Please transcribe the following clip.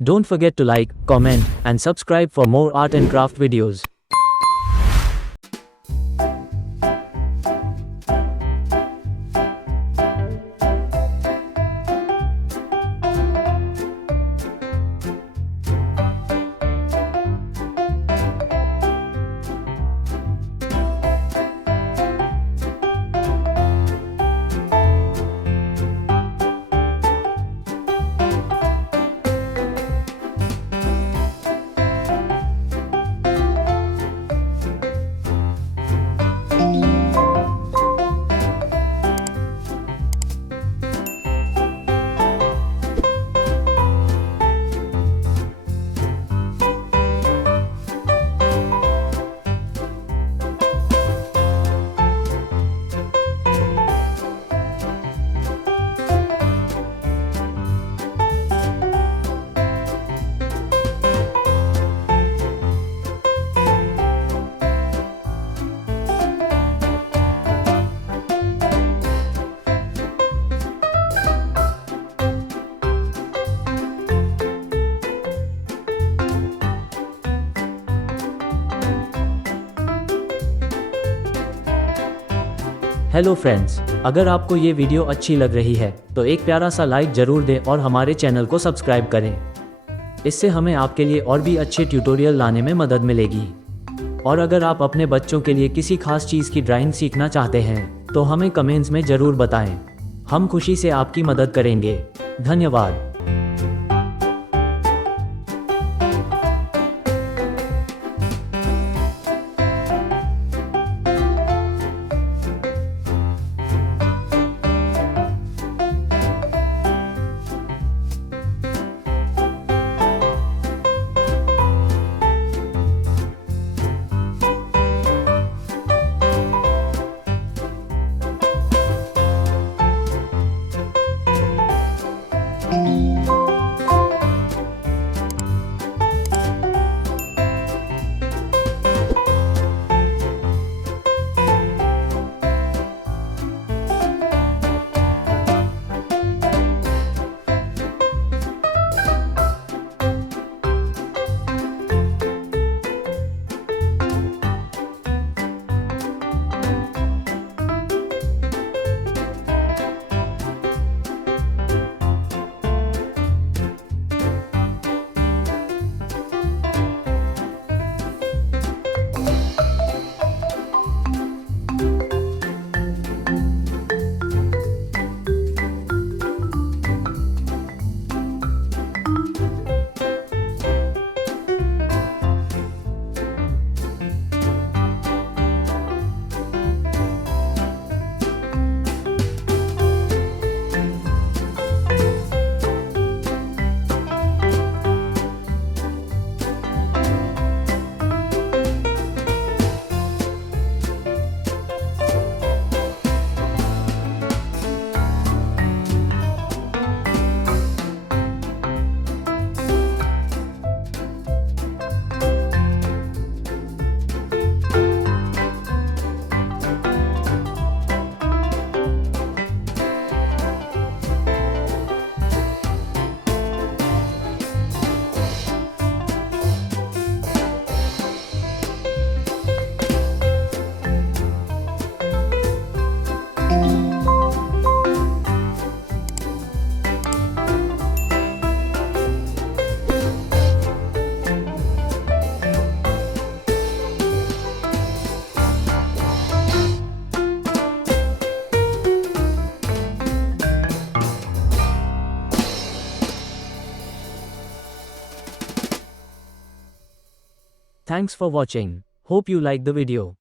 Don't forget to like, comment, and subscribe for more art and craft videos. Hello friends, अगर आपको ये वीडियो अच्छी लग रही है तो एक प्यारा सा लाइक जरूर दें और हमारे चैनल को सब्सक्राइब करें। इससे हमें आपके लिए और भी अच्छे ट्यूटोरियल लाने में मदद मिलेगी। और अगर आप अपने बच्चों के लिए किसी खास चीज़ की ड्राइंग सीखना चाहते हैं तो हमें कमेंट्स में ज़रूर बताएं। हम खुशी से आपकी मदद करेंगे। धन्यवाद। Thanks for watching. Hope you like the video.